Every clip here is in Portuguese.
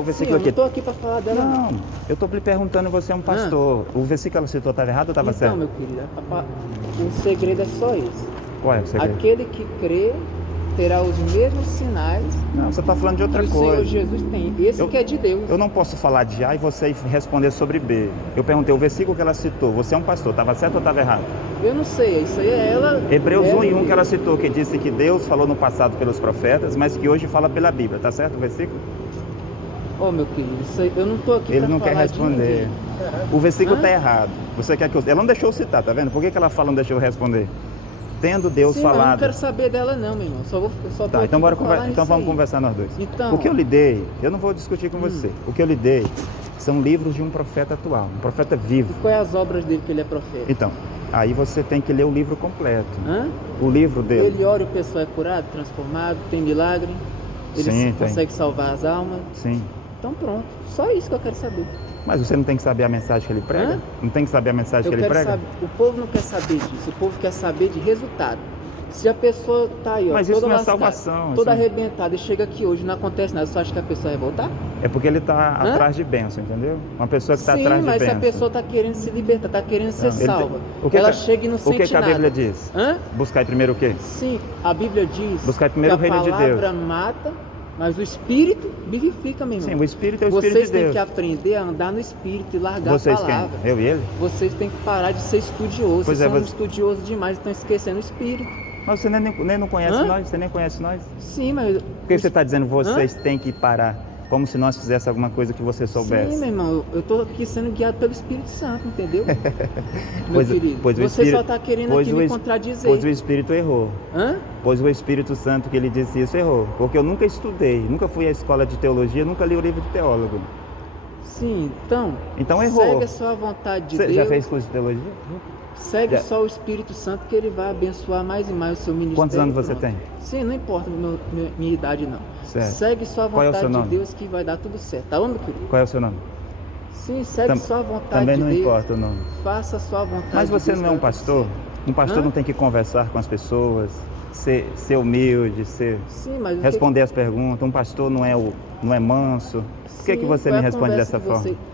citou o versículo eu aqui. não estou aqui para falar dela. Não, eu estou lhe perguntando, você é um pastor. O versículo que ela citou estava errado ou estava Então, certo? meu querido, o segredo é só esse. Qual é o segredo? Aquele que crê terá os mesmos sinais Não, você está falando de outra que o coisa. Senhor Jesus tem. Esse que é de Deus. Eu não posso falar de A e você responder sobre B. Eu perguntei o versículo que ela citou. Você é um pastor, estava certo ou estava errado? Eu não sei, isso aí é ela. Hebreus 1 e 1 Deus. que ela citou, que disse que Deus falou no passado pelos profetas, mas que hoje fala pela Bíblia. Está certo o versículo? Oh, meu querido, isso aí, eu não estou aqui Ele para não falar quer responder. O versículo está errado. Você quer que eu... Ela não deixou eu citar, tá vendo? Por que ela fala não deixou eu responder? Tendo Deus Sim, falado... eu não quero saber dela não, meu irmão. Só tô Tá, aqui então, pra falar então vamos nisso aí. conversar nós dois. Então, O que eu lhe dei, eu não vou discutir com você. O que eu lhe dei são livros de um profeta atual, um profeta vivo. E quais as obras dele que ele é profeta? Então, aí você tem que ler o livro completo. Hã? O livro dele. Ele ora e o pessoal é curado, transformado, tem milagre, ele Sim, consegue salvar as almas. Sim. Então pronto, só isso que eu quero saber. Mas você não tem que saber a mensagem que ele prega? Hã? Não tem que saber a mensagem Eu que ele quero prega? saber, o povo não quer saber disso, o povo quer saber de resultado. Se a pessoa tá aí, ó, Mas isso toda não é lascada, salvação. toda isso arrebentada e chega aqui hoje, não acontece nada, você acha que a pessoa vai voltar? É porque ele está atrás de bênção, entendeu? Uma pessoa que está Sim, atrás de mas se bênção. a pessoa está querendo se libertar, está querendo ser Não, ele salva, tem- o que ela que- chega e não O sente que, que a nada. Bíblia diz? Hã? Buscar primeiro o quê? Sim, a Bíblia diz Buscar primeiro que o reino de a Deus. palavra mata, mas o Espírito vivifica, meu irmão. Sim, o Espírito é o Vocês Espírito de têm Deus. que aprender a andar no Espírito e largar Vocês a palavra. quem? Eu e ele? Vocês têm que parar de ser estudiosos. Pois Vocês é, são você- estudiosos demais, estão esquecendo o Espírito. Mas você nem não conhece Hã? nós? Você nem conhece nós? Sim, mas... Por que você está dizendo vocês têm que parar? Como se nós fizéssemos alguma coisa que você soubesse. Sim, meu irmão, eu estou aqui sendo guiado pelo Espírito Santo, entendeu? Meu Pois- querido, pois o você Espírito- só está querendo pois aqui o me es- contradizer. Pois o Espírito errou. Hã? Pois o Espírito Santo que ele disse isso errou. Porque eu nunca estudei, nunca fui à escola de teologia, nunca li o livro de teólogo. Sim, então... Então errou. Segue a sua vontade de Você Deus. já fez curso de teologia? Segue Já. só o Espírito Santo que ele vai abençoar mais e mais o seu ministério. Quantos anos você Pronto. tem? Sim, não importa minha idade não. Certo. Segue só a Qual é o vontade seu de nome? Deus que vai dar tudo certo. Tá bom, meu querido? Qual é o seu nome? Sim, segue só a vontade Também de não Deus. importa o nome. Faça a sua vontade Mas de você Deus. não é um que vai dar pastor? Um pastor Hã? não tem que conversar com as pessoas, ser humilde, tudo certo. Sim, mas o que- responder as perguntas. Um pastor não é manso. Por que Sim, você qual é me a responde conversa dessa que você- forma?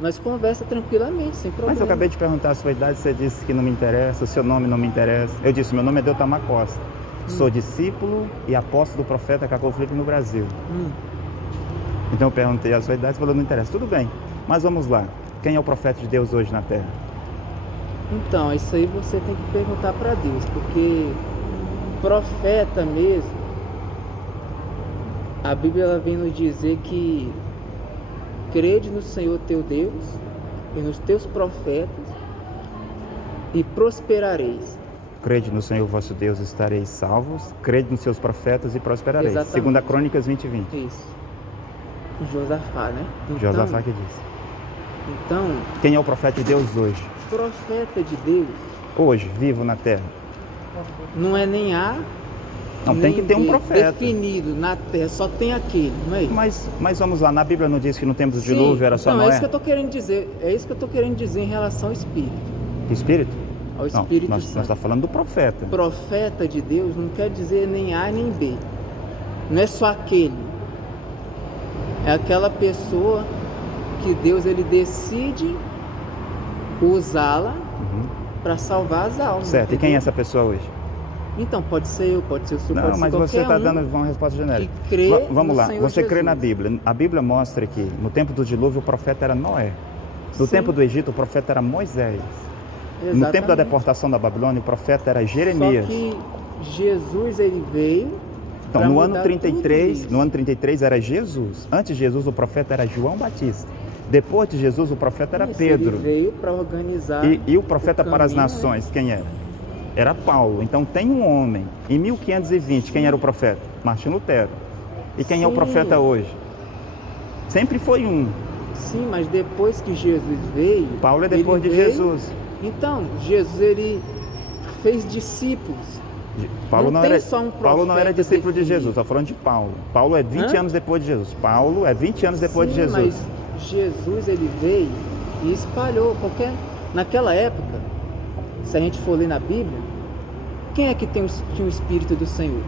Nós conversa tranquilamente, sem problema. Mas eu acabei de perguntar a sua idade, você disse que não me interessa, o seu nome não me interessa. Eu disse, meu nome é Deutamar Costa. Sou discípulo e apóstolo do profeta Cacau Felipe no Brasil. Então eu perguntei a sua idade, você falou, não interessa. Tudo bem, mas vamos lá. Quem é o profeta de Deus hoje na Terra? Então, isso aí você tem que perguntar para Deus, porque profeta mesmo, a Bíblia ela vem nos dizer que crede no Senhor teu Deus e nos teus profetas e prosperareis. Crede no Senhor vosso Deus, estareis salvos. Crede nos seus profetas e prosperareis. Exatamente. Segunda Crônicas 20:20. Isso. Josafá, né? Josafá que diz. Então, Quem é o profeta de Deus hoje? profeta de Deus Hoje, vivo na Terra. não é nem A, Não, nem tem que ter um B profeta. definido na terra, só tem aquele, não é isso? Mas vamos lá, na Bíblia não diz que no tempo do dilúvio era só então, é Noé? isso que eu tô querendo dizer. É isso que eu tô querendo dizer em relação ao Espírito. Espírito? Ao Não, Espírito nós Santo. estamos falando do profeta. Profeta de Deus não quer dizer nem A nem B. Não é só aquele. É aquela pessoa que Deus ele decide usá-la Uhum. para salvar as almas. Certo, e quem é entendeu? essa pessoa hoje? Então, pode ser eu, pode ser o senhor, Não, pode ser mas qualquer você está um dando uma resposta genérica. que crê Vamos no lá, Senhor você crê Jesus. na Bíblia. A Bíblia mostra que no tempo do dilúvio o profeta era Noé. No Sim. tempo do Egito o profeta era Moisés. No tempo da Exatamente. deportação da Babilônia o profeta era Jeremias. Só que Jesus ele veio Então, pra no ano mudar 33, tudo no isso. ano 33 era Jesus. Antes de Jesus o profeta era João Batista. Depois de Jesus o profeta era Isso, Pedro. Ele veio para organizar. E o profeta para as caminho, nações, quem era? Era Paulo. Então tem um homem. Em 1520, quem era o profeta? Martim Lutero. E quem é o Sim. profeta hoje? Sempre foi um. Sim, mas depois que Jesus veio. Paulo é depois ele de veio- Jesus. Então, Jesus ele fez discípulos. Paulo Não não tem era, só um Paulo não era profeta discípulo de definido. Jesus, estou falando de Paulo. Paulo é 20 Hã? anos depois de Jesus. Paulo é 20 anos depois Sim, de Jesus. mas Jesus ele veio e espalhou. Porque naquela época, se a gente for ler na Bíblia, quem é que tinha o Espírito do Senhor?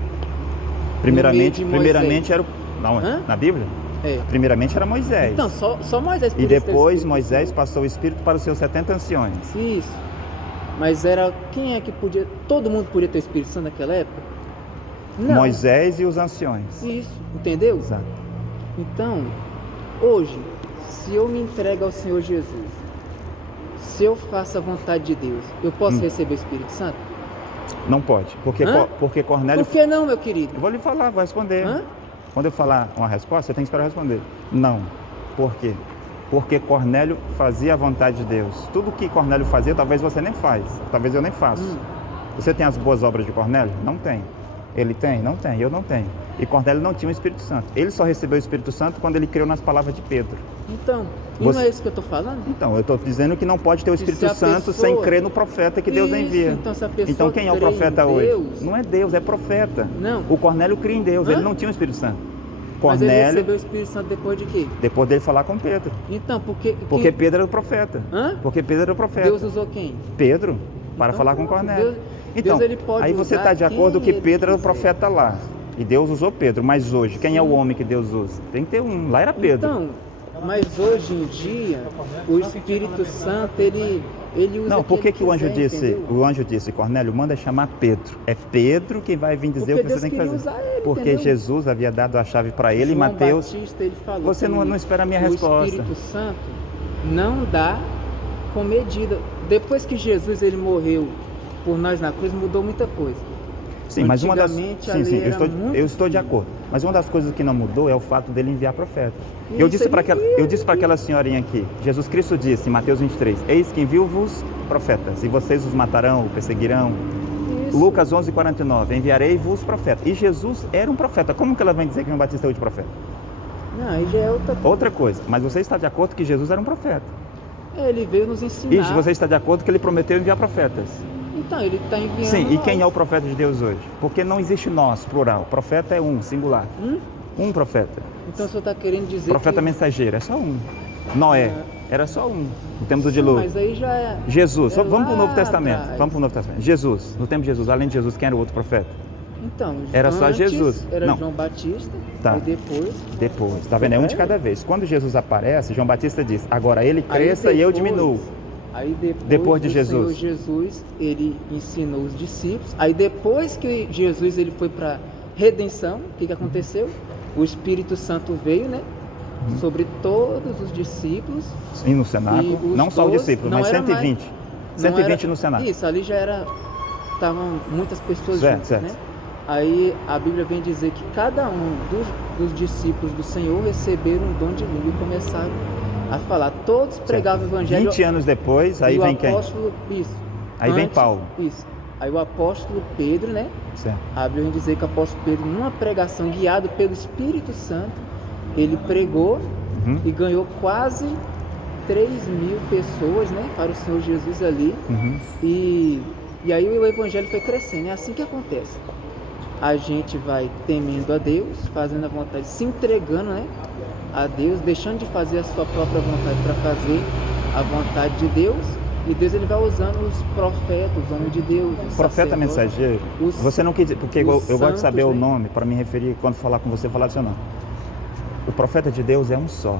Primeiramente, no meio de Moisés. era o. Não, Hã? na Bíblia? É. Primeiramente era Moisés. Então, só Moisés E podia ter o depois Espírito Moisés Santo. passou o Espírito para os seus 70 anciões. Isso. Mas era quem é que podia? Todo mundo podia ter o Espírito Santo naquela época? Não. Moisés e os anciões. Isso, entendeu? Exato. Então, hoje, se eu me entrego ao Senhor Jesus, se eu faço a vontade de Deus, eu posso receber o Espírito Santo? Não pode, porque, Hã? porque Cornélio... Por que não, meu querido? Eu vou lhe falar, vou responder. Hã? Quando eu falar uma resposta, você tem que esperar eu responder. Não. Por quê? Porque Cornélio fazia a vontade de Deus. Tudo que Cornélio fazia, talvez você nem faz. Talvez eu nem faço. Você tem as boas obras de Cornélio? Não tem. Ele tem? Não tem. Eu não tenho. E Cornélio não tinha o Espírito Santo. Ele só recebeu o Espírito Santo quando ele creu nas palavras de Pedro. Então, e Você- não é isso que eu estou falando? Então, eu estou dizendo que não pode ter o Se Espírito a Santo pessoa- sem crer no profeta que Deus Isso, envia. então se a pessoa Então quem é o crê em profeta hoje? Deus- Não é Deus, é profeta. Não. O Cornélio cria em Deus, Hã? ele não tinha o Espírito Santo. Mas ele Cornélio, recebeu o Espírito Santo depois de quê? depois dele falar com Pedro. Então, porque Pedro era o profeta. Hã? Porque Pedro era o profeta. Deus usou quem? Pedro, para Então, falar com pronto, Cornélio. Deus- Então, Deus, ele pode aí você usar está de acordo quem que ele Pedro era o quiser. profeta lá. E Deus usou Pedro. Mas hoje, quem é o homem que Deus usa? Tem que ter um. Lá era Pedro. Então, mas hoje em dia, o Espírito Santo, ele usa Não, por quem que o anjo quiser, disse, entendeu? o anjo disse, Cornélio, manda chamar Pedro. É Pedro quem vai vir dizer Porque o que Deus você tem que queria fazer. usar ele, Porque entendeu? Jesus havia dado a chave para ele e João Mateus. Batista, ele falou Você que não espera a minha o resposta. Espírito Santo não dá com medida. Depois que Jesus ele morreu por nós na cruz, mudou muita coisa. Sim, mas uma das. Antigamente, a Sim, lei sim, era muito eu estou de fina. acordo. Mas uma das coisas que não mudou é o fato dele enviar profeta. Isso, Eu disse para ele aquela, envia, eu disse para aquela senhorinha aqui, Jesus Cristo disse em Mateus 23, eis que envio-vos profetas, e vocês os matarão, perseguirão. Isso. Lucas 11:49, enviarei-vos profetas. E Jesus era um profeta. Como que ela vem dizer que João Batista é hoje profeta? Não, aí já é outra coisa. Outra coisa, mas você está de acordo que Jesus era um profeta. Ele veio nos ensinar. E você está de acordo que ele prometeu enviar profetas. Então, ele está enviando. Sim, e nós. quem é o profeta de Deus hoje? Porque não existe nós, plural. Profeta é um, singular. Um profeta. Então, o senhor está querendo dizer Profeta que... mensageiro, é só um. Noé, era só um. No tempo do Sim, dilúvio. mas aí já é... Jesus, é vamos para o lá Novo Testamento. atrás. Vamos para o Novo Testamento. Jesus, no tempo de Jesus, além de Jesus, quem era o outro profeta? Então, Era só antes Jesus. Era Não. João Batista, Tá. e depois... Depois, tá vendo? É um de cada vez. Quando Jesus aparece, João Batista diz, agora ele cresça Aí e eu depois- diminuo. Aí Depois de do Jesus. Senhor Jesus, ele ensinou os discípulos. Aí depois que Jesus ele foi para redenção, o que aconteceu? O Espírito Santo veio, né? Sobre todos os discípulos. E no cenáculo, E os não só o 12, discípulo, não mas era 120. mais- 120 não no era, cenáculo. Isso, ali já era... Estavam muitas pessoas Certo, juntas, certo. né? Aí a Bíblia vem dizer que cada um dos discípulos do Senhor receberam um dom de língua e começaram a falar. Todos pregavam o evangelho. 20 anos depois, aí e vem o quem? apóstolo, isso. Aí vem Paulo. Isso. Aí o apóstolo Pedro, né? Certo. A Bíblia vem dizer que o apóstolo Pedro, numa pregação guiado pelo Espírito Santo, ele pregou Uhum. e ganhou quase 3.000 pessoas, né? Para o Senhor Jesus ali. Uhum. E aí o evangelho foi crescendo. É assim que acontece. A gente vai temendo a Deus, fazendo a vontade, se entregando, né? A Deus, deixando de fazer a sua própria vontade para fazer a vontade de Deus. E Deus ele vai usando os profetas, os homens de Deus, os Profeta sacerdotes. mensageiro, os- você não quis dizer, porque eu os gosto de santos, saber o né? nome para me referir quando falar com você, falar do seu nome. O profeta de Deus é um só.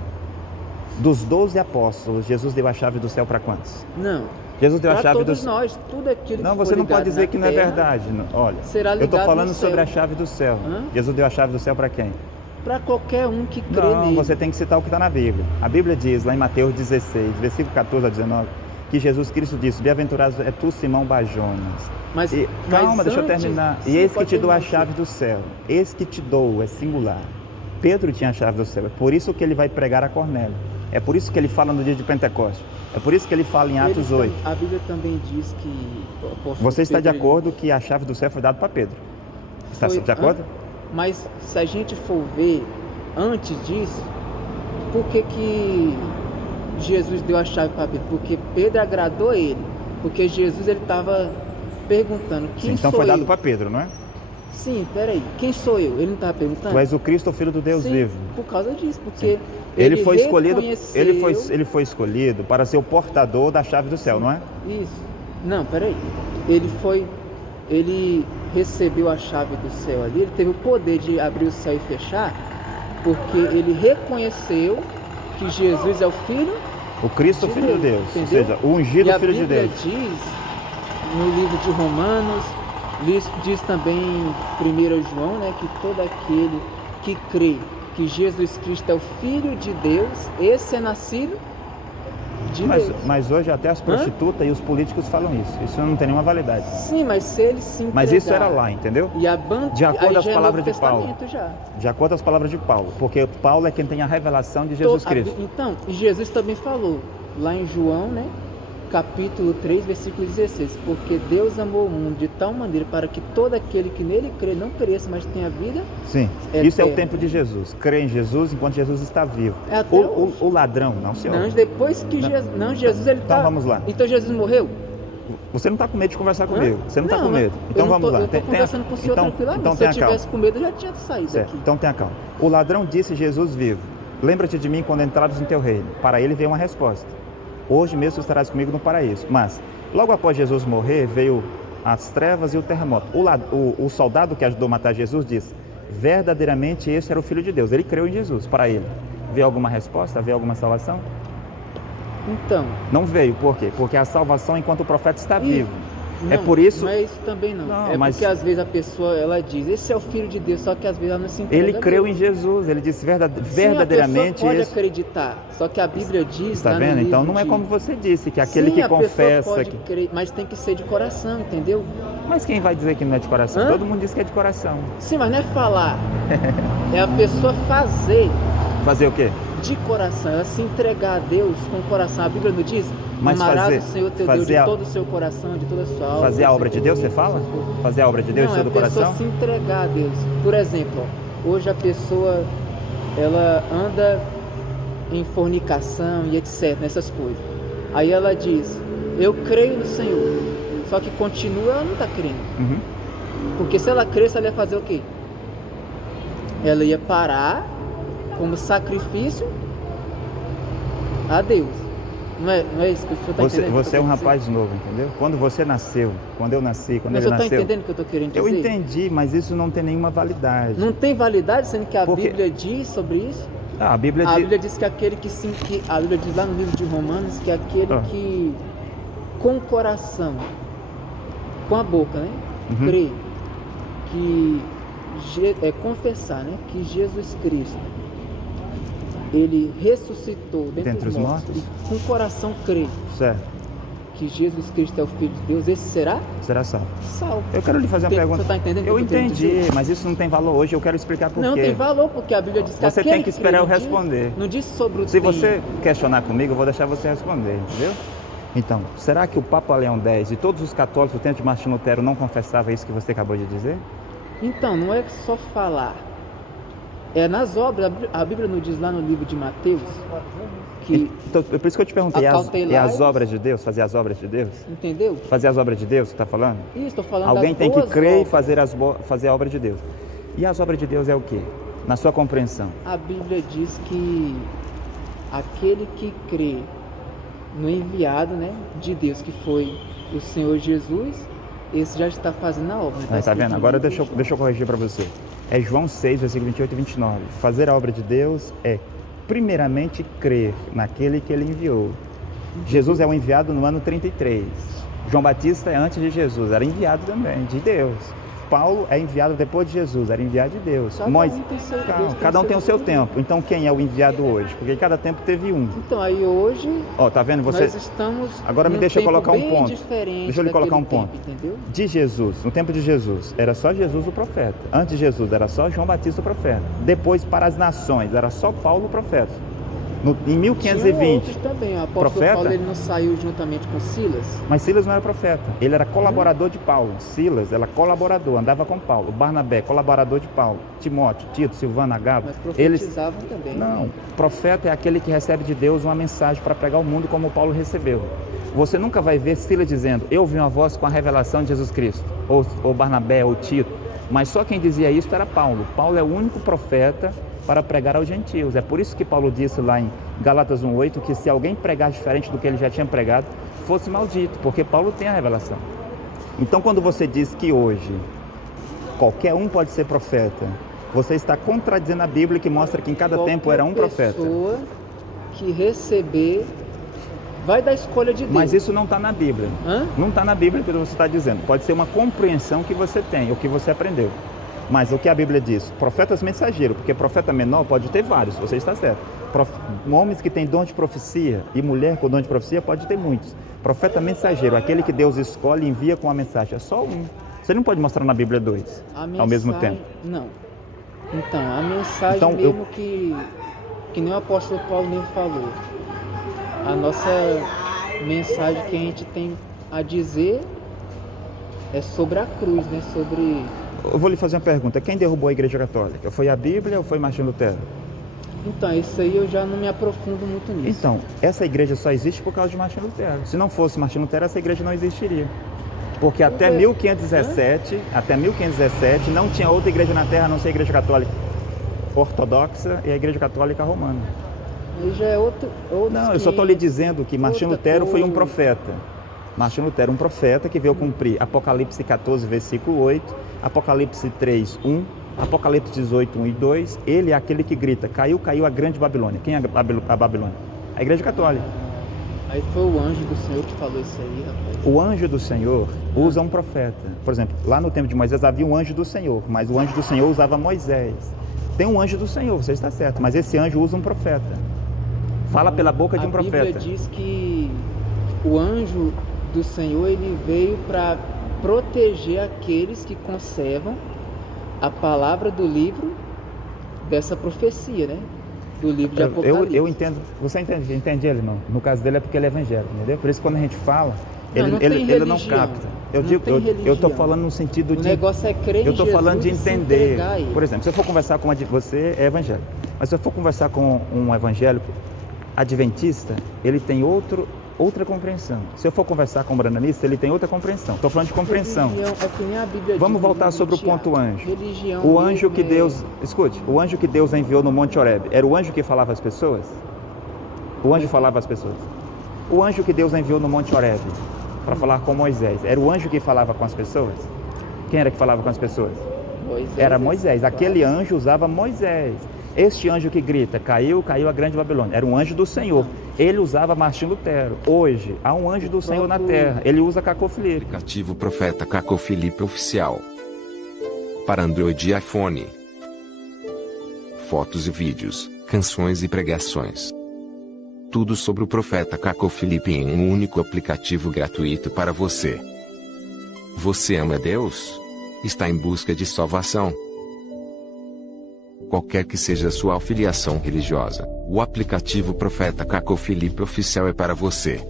Dos 12 apóstolos, Jesus deu a chave do céu para quantos? Não. Jesus deu a Para chave do todos céu. nós, tudo aquilo Não, que você for não pode ligado dizer na que não é terra, verdade. Olha, será eu estou ligado falando no sobre céu. a chave do céu. Hã? Jesus deu a chave do céu para quem? Para qualquer um que crê Não, nele. você tem que citar o que está na Bíblia. A Bíblia diz lá em Mateus 16, versículo 14 a 19, que Jesus Cristo disse, bem-aventurado é tu, Simão Barjonas. Mas, Calma, mas deixa eu antes- terminar. E Sim, eis que pode te dou a terminar, chave sim. do céu. Eis que te dou, é singular. Pedro tinha a chave do céu. É por isso que ele vai pregar a Cornélio. É por isso que ele fala no dia de Pentecostes. É por isso que ele fala em Atos 8. A Bíblia também diz que o apóstolo Você está de Pedro, acordo que a chave do céu foi dada para Pedro? Está foi- de acordo? Mas se a gente for ver antes disso, por que Jesus deu a chave para Pedro? Porque Pedro agradou ele. Porque Jesus ele estava perguntando quem Sim, então sou foi dado eu? para Pedro, não é? Sim, peraí, quem sou eu? Ele não estava perguntando? Tu és o Cristo, o Filho do Deus Sim, vivo. por causa disso, porque Ele foi escolhido, reconheceu- ele foi escolhido para ser o portador da chave do céu, não é? Isso. Não, peraí. Ele recebeu a chave do céu ali, ele teve o poder de abrir o céu e fechar, porque ele reconheceu que Jesus é o Filho O Cristo, de Filho de Deus. entendeu? Ou seja, o ungido E a Filho de Bíblia Deus. diz, no livro de Romanos, diz também em 1 João, né, que todo aquele que crê que Jesus Cristo é o Filho de Deus, esse é nascido de Deus. Mas hoje até as prostitutas e os políticos falam isso. Isso não tem nenhuma validade. Sim, mas se ele se entregar... Mas isso era lá, entendeu? E De acordo com as palavras de Paulo. Já. De acordo com as palavras de Paulo. Porque Paulo é quem tem a revelação de Jesus Cristo. Então, e Jesus também falou, lá em João, né? Capítulo 3, versículo 16. Porque Deus amou o mundo de tal maneira para que todo aquele que nele crê não pereça, mas tenha vida. Sim, eterna. isso é o tempo de Jesus. Crê em Jesus enquanto Jesus está vivo. É até hoje. O ladrão, não, senhor. Não, depois que Jesus... Não, Jesus, ele Então vamos lá. Então Jesus morreu? Você não está com medo de conversar comigo. Você não está com mas medo. Então vamos lá. Eu estou conversando com o senhor tranquilamente. Então Se eu tenha calma. tivesse com medo, eu já tinha saído Certo. daqui. Então tenha calma. O ladrão disse Jesus vivo: lembra-te de mim quando entrares no teu reino. Para ele veio uma resposta: hoje mesmo tu estarás comigo no paraíso. Mas logo após Jesus morrer, veio as trevas e o terremoto. O soldado que ajudou a matar Jesus disse: verdadeiramente esse era o Filho de Deus. Ele creu em Jesus. Para ele, veio alguma resposta? Veio alguma salvação? Então... Não veio. Por quê? Porque a salvação enquanto o profeta está vivo. Não, É por isso... Não é isso também não. Não, É mas... porque às vezes a pessoa, ela diz, esse é o Filho de Deus, só que às vezes ela não se entrega. Ele creu a em Deus. Jesus. Ele disse verdadeiramente... Sim, a pessoa pode esse... acreditar, só que a Bíblia diz... Está lá no vendo? livro Então não é de... como você disse, que aquele Sim, que a pessoa confessa... pode crer, mas tem que ser de coração, entendeu? Mas quem vai dizer que não é de coração? Hã? Todo mundo diz que é de coração. Sim, mas não é falar. É a pessoa fazer Fazer o quê? de coração, ela se entregar a Deus com o coração. A Bíblia não diz? Mas amarás o Senhor teu Deus de fazer todo o seu coração, de toda a sua alma. Fazer a obra de Deus, você você fala? Fazer a obra de Deus não, de todo o é a pessoa coração? se entregar a Deus. Por exemplo, ó, hoje a pessoa, ela anda em fornicação e etc, nessas coisas. Aí ela diz, eu creio no Senhor. Só que continua, ela não está crendo. Uhum. Porque se ela cresce, ela ia fazer o quê? Ela ia parar como sacrifício a Deus. Não é isso que o senhor está entendendo? Você é um rapaz novo, entendeu? Quando você nasceu, quando eu nasci, quando Mas ele o senhor está nasceu... entendendo o que eu estou querendo dizer? Eu entendi, mas isso não tem nenhuma validade. Não tem validade, sendo que a Porque- Bíblia diz sobre isso? Ah, a Bíblia A diz... Bíblia diz que aquele que sim, que a Bíblia diz lá no livro de Romanos que aquele Ah. que com o coração, com a boca, né, Uhum. crê que confessar, né, que Jesus Cristo ele ressuscitou dentre os mortos e com o coração crê Certo, que Jesus Cristo é o Filho de Deus, esse será será salvo. salvo. Eu quero lhe fazer uma pergunta. Você está entendendo? o Eu que tô querendo entendi, dizer? mas isso não tem valor hoje. Eu quero explicar por Não quê. tem valor, porque a Bíblia diz que Você aquele tem que esperar crê, eu não diz- responder. Não diz sobre o Se trigo. você questionar comigo, eu vou deixar você responder, entendeu? Então, será que o Papa Leão X e todos os católicos do tempo de Martinho Lutero não confessavam isso que você acabou de dizer? Então, não é só falar. É nas obras, a Bíblia não diz lá no livro de Mateus que, Então, por isso que eu te perguntei, é as obras de Deus? Fazer as obras de Deus? entendeu? Fazer as obras de Deus, você está falando? Isso, estou falando Alguém das tem que boas crer e obras. fazer a obra de Deus. E as obras de Deus é o quê? Na sua compreensão. A Bíblia diz que aquele que crê no enviado, né, de Deus, que foi o Senhor Jesus, esse já está fazendo a obra. Tá escrito vendo? no Agora livro de deixa João. eu corrigir para você. É João 6, versículo 28 e 29. Fazer a obra de Deus é, primeiramente, crer naquele que ele enviou. Jesus é o enviado no ano 33. João Batista é antes de Jesus, era enviado também, de Deus. Paulo é enviado depois de Jesus, era enviado de Deus. Cada um Moisés, tem seu- Calma, Deus tem cada um tem o seu tempo. tempo. Então quem é o enviado hoje? Porque cada tempo teve um. Então, aí hoje Ó, tá vendo? Você nós estamos Agora me num deixa eu tempo colocar um bem ponto. diferente Deixa eu lhe colocar um daquele ponto. tempo, entendeu? de Jesus, no tempo de Jesus, era só Jesus o profeta. Antes de Jesus era só João Batista o profeta. Depois para as nações era só Paulo o profeta. Em Tinha 1520, outros também. O apóstolo profeta? Paulo ele não saiu juntamente com Silas. mas Silas não era profeta, ele era colaborador de Paulo. Silas era colaborador, andava com Paulo. Barnabé, colaborador de Paulo. Timóteo, Tito, Silvano, Agabo, Mas eles... profetizavam também. Não, profeta é aquele que recebe de Deus uma mensagem para pregar o mundo como Paulo recebeu. Você nunca vai ver Silas dizendo, eu ouvi uma voz com a revelação de Jesus Cristo, ou Barnabé, ou Tito, mas só quem dizia isso era Paulo. Paulo é o único profeta para pregar aos gentios. É por isso que Paulo disse lá em Gálatas 1:8 que se alguém pregar diferente do que ele já tinha pregado, fosse maldito, porque Paulo tem a revelação. Então quando você diz que hoje qualquer um pode ser profeta, Você está contradizendo a Bíblia, que mostra que em cada tempo era um profeta. Pessoa que receber vai da escolha de Deus. Mas isso não está na Bíblia. Hã? Não está na Bíblia que você está dizendo. Pode ser uma compreensão que você tem, o que você aprendeu. Mas o que a Bíblia diz? Profetas mensageiros, porque profeta menor pode ter vários, você está certo. Homens que têm dom de profecia e mulher com dom de profecia pode ter muitos. Profeta mensageiro, aquele que Deus escolhe e envia com a mensagem, é só um. Você não pode mostrar na Bíblia dois ao mesmo tempo. Não. Então, a mensagem mesmo que nem o apóstolo Paulo mesmo falou. A nossa mensagem que a gente tem a dizer é sobre a cruz, né? Sobre... Eu vou lhe fazer uma pergunta. Quem derrubou a Igreja Católica? Foi a Bíblia ou foi Martinho Lutero? Então, isso aí eu já não me aprofundo muito nisso. Então, essa igreja só existe por causa de Martinho Lutero. Se não fosse Martinho Lutero, essa igreja não existiria. Porque até 1517 não tinha outra igreja na Terra a não ser a Igreja Católica Ortodoxa e a Igreja Católica Romana. Aí já é outro não, eu só estou lhe dizendo que Martinho Lutero foi um profeta. Martinho Lutero, um profeta que veio cumprir Apocalipse 14, versículo 8, Apocalipse 3, 1, Apocalipse 18, 1 e 2. Ele é aquele que grita: caiu, caiu a grande Babilônia. Quem é a Babilônia? A Igreja Católica. Aí foi o anjo do Senhor que falou isso aí, rapaz. O anjo do Senhor usa um profeta. Por exemplo, lá no tempo de Moisés havia um anjo do Senhor, mas o anjo do Senhor usava Moisés. Tem um anjo do Senhor, você está certo, mas esse anjo usa um profeta. Fala pela boca de um profeta. A Bíblia diz que o anjo do Senhor, ele veio para proteger aqueles que conservam a palavra do livro dessa profecia, né? Do livro de Apocalipse. Eu entendo. Você entende ele, não? No caso dele é porque ele é evangélico, entendeu? Por isso quando a gente fala, ele não capta. Eu estou falando no sentido de... O negócio é crer em Eu estou falando de Jesus entender. Por exemplo, se eu for conversar com você é evangélico, mas se eu for conversar com um evangélico adventista, ele tem outra compreensão. Se eu for conversar com um brandanista, ele tem outra compreensão. Estou falando de compreensão. Religião, é que nem a Bíblia Vamos diz, voltar sobre o ponto anjo. Religião o anjo que é... Deus... Escute, o anjo que Deus enviou no Monte Horebe, era o anjo que falava às pessoas? O anjo falava às pessoas. O anjo que Deus enviou no Monte Horebe para falar com Moisés, era o anjo que falava com as pessoas? Quem era que falava com as pessoas? Moisés. Era Moisés. Aquele anjo usava Moisés. Este anjo que grita: caiu, caiu a grande Babilônia, era um anjo do Senhor. Ele usava Martinho Lutero. Hoje, há um anjo do Senhor na Terra. Ele usa Caco Filipe. Aplicativo Profeta Caco Filipe Oficial. Para Android e iPhone. Fotos e vídeos, canções e pregações. Tudo sobre o Profeta Caco Filipe em um único aplicativo gratuito para você. Você ama Deus? Está em busca de salvação? Qualquer que seja a sua afiliação religiosa, o aplicativo Profeta Caco Filipe Oficial é para você.